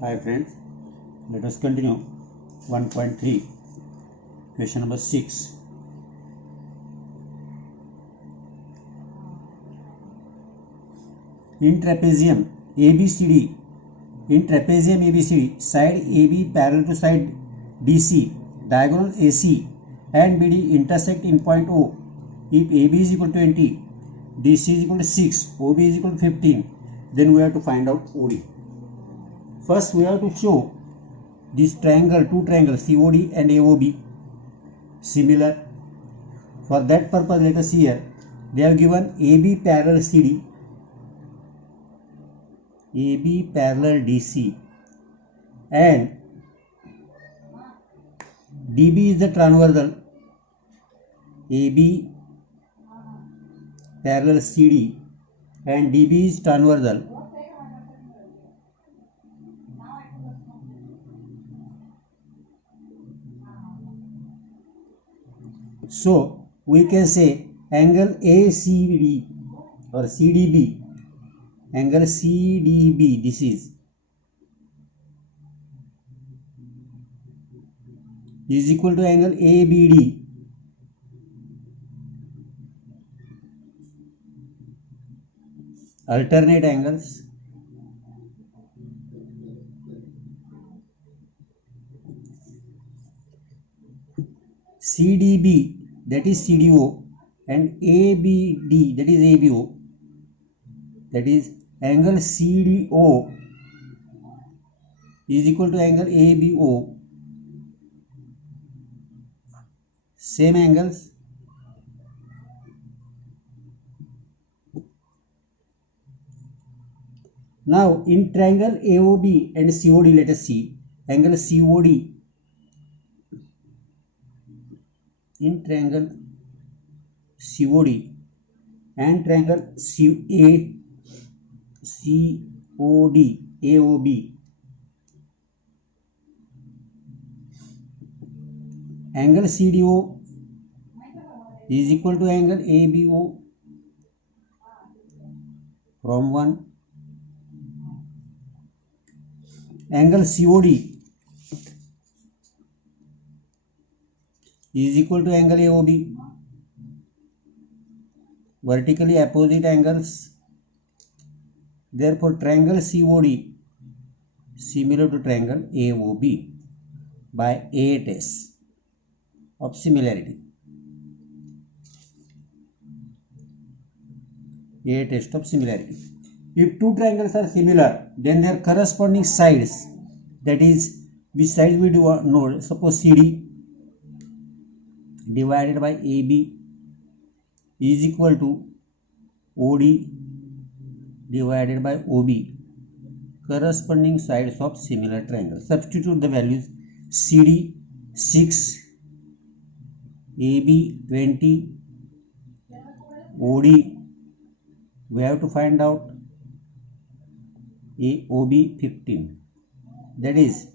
Hi friends, let us continue 1.3, question number 6. In trapezium ABCD, side AB parallel to side DC, diagonal AC and BD intersect in point O. If AB is equal to 20, DC is equal to 6, OB is equal to 15, then we have to find out OD. First we have to show this triangle, two triangles COD and AOB similar. For that purpose, let us see here, they have given AB parallel CD, AB parallel DC, and DB is the transversal, AB parallel CD and DB is transversal. So we can say angle ACD or CDB, angle CDB, this is equal to angle ABD. Alternate angles. CDB, that is CDO, and ABD, that is ABO, that is angle CDO is equal to angle ABO. Same angles. Now in triangle AOB and COD, let us see angle COD. In triangle COD and triangle AOB, angle CDO is equal to angle ABO from 1. Angle COD is equal to angle AOB. Vertically opposite angles. Therefore, triangle COD similar to triangle AOB by a test of similarity. A test of similarity. If two triangles are similar, then their corresponding sides, that is, which sides we do know, suppose CD divided by AB is equal to OD divided by OB, corresponding sides of similar triangle. Substitute the values. CD 6, AB 20, OD we have to find out AOB 15, that is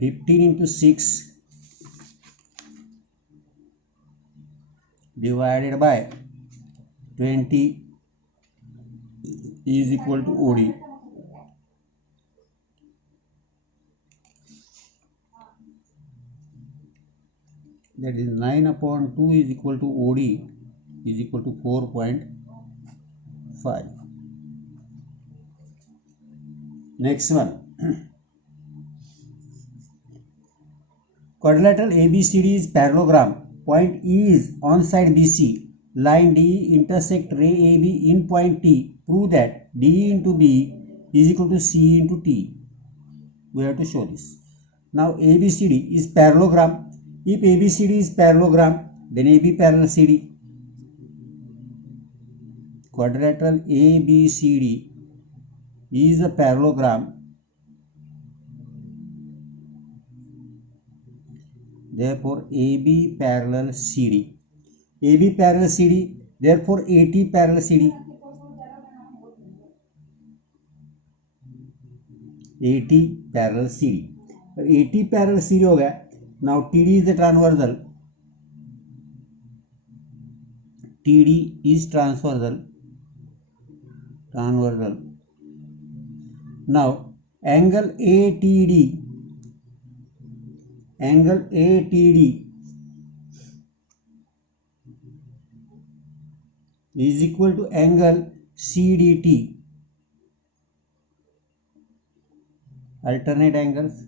15 into 6 divided by 20 is equal to OD. That is 9 upon 2 is equal to OD is equal to 4.5. Next one. Quadrilateral ABCD is parallelogram. Point E is on side BC. Line D intersect ray AB in point T. Prove that D into B is equal to C into T. We have to show this. Now ABCD is parallelogram. If ABCD is parallelogram, then AB parallel CD. Quadrilateral ABCD is a parallelogram. Therefore, AB parallel CD. AB parallel CD. Therefore, AT parallel CD. AT parallel CD. AT parallel CD हो गया. Now TD is the transversal. TD is transversal. Now angle ATD is equal to angle CDT. Alternate angles.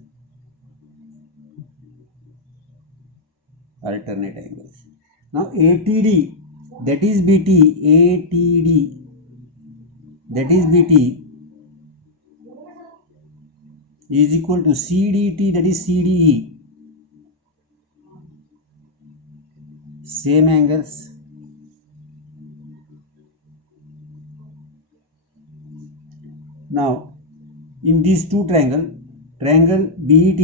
Now ATD, that is BT, is equal to CDT, that is CDE. Same angles. Now in these two triangle BET,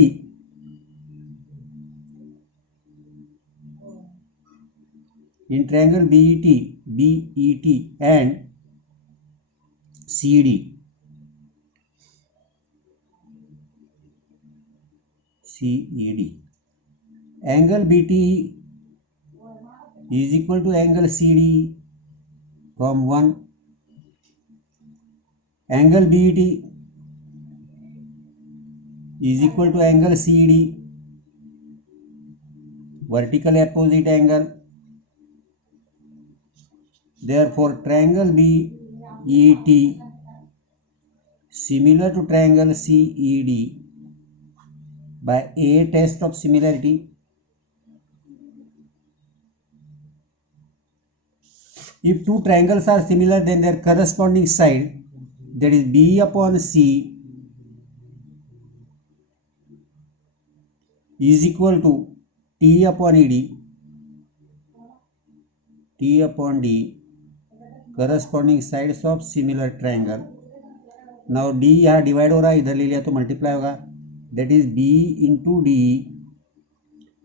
in triangle BET and CD, angle BT is equal to angle CD from 1. Angle BET is equal to angle CD, vertical opposite angle. Therefore triangle BET similar to triangle CED by a test of similarity. If two triangles are similar, then their corresponding side, that is B upon C, is equal to T upon ED, T upon D, corresponding sides of similar triangle. Now D यहाँ divide हो रहा है, इधर ले लिया तो multiply होगा, that is B into D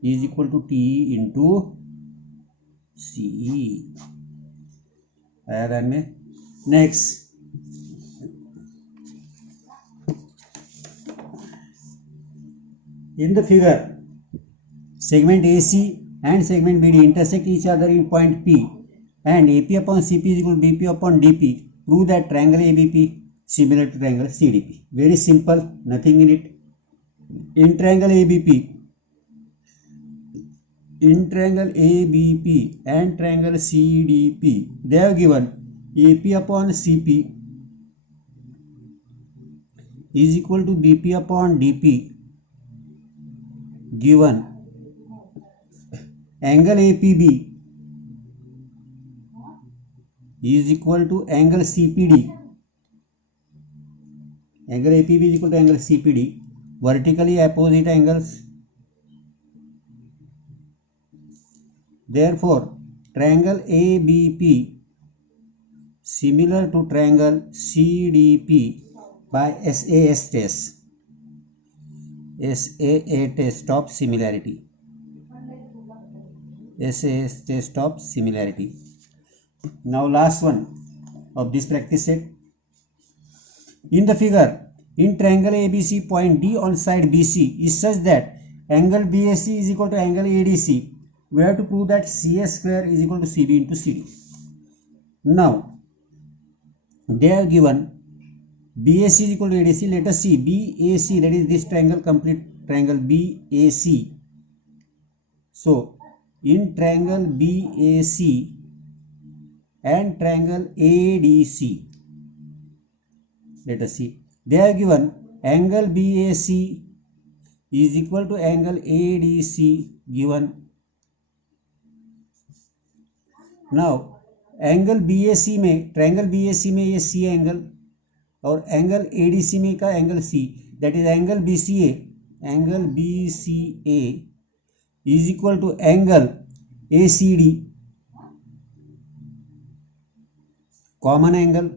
is equal to T into CE. आया ध्यान में. Next, in the figure, segment AC and segment BD intersect each other in point P, and AP upon CP is equal to BP upon DP. Prove that triangle ABP similar to triangle CDP. Very simple, nothing in it. In triangle ABP and triangle CDP, they have given AP upon CP is equal to BP upon DP, given angle APB is equal to angle CPD. Angle APB is equal to angle CPD, vertically opposite angles. Therefore, triangle ABP similar to triangle CDP by SAA test of similarity. SAA test of similarity. Now last one of this practice set. In the figure, in triangle ABC, point D on side BC is such that angle BAC is equal to angle ADC. We have to prove that CS square is equal to CB into CD. Now, they have given BAC is equal to ADC. Let us see BAC, that is this triangle, complete triangle BAC. So, in triangle BAC and triangle ADC, let us see, they have given angle BAC is equal to angle ADC given. Now angle BAC में, triangle BAC में ये C angle और angle ADC में का angle C, that is angle BCA is equal to angle ACD, common angle.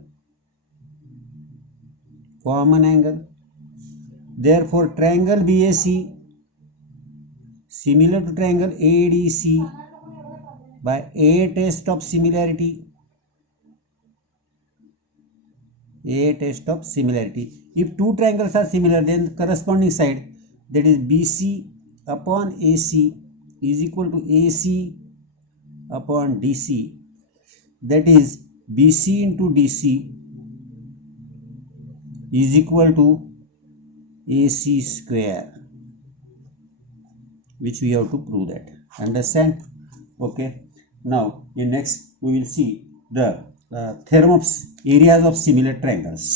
Therefore triangle BAC similar to triangle ADC by a test of similarity. If two triangles are similar, then the corresponding side, that is BC upon AC is equal to AC upon DC, that is BC into DC is equal to AC square, which we have to prove that. Understand? Okay. Now in next we will see the theorem of areas of similar triangles.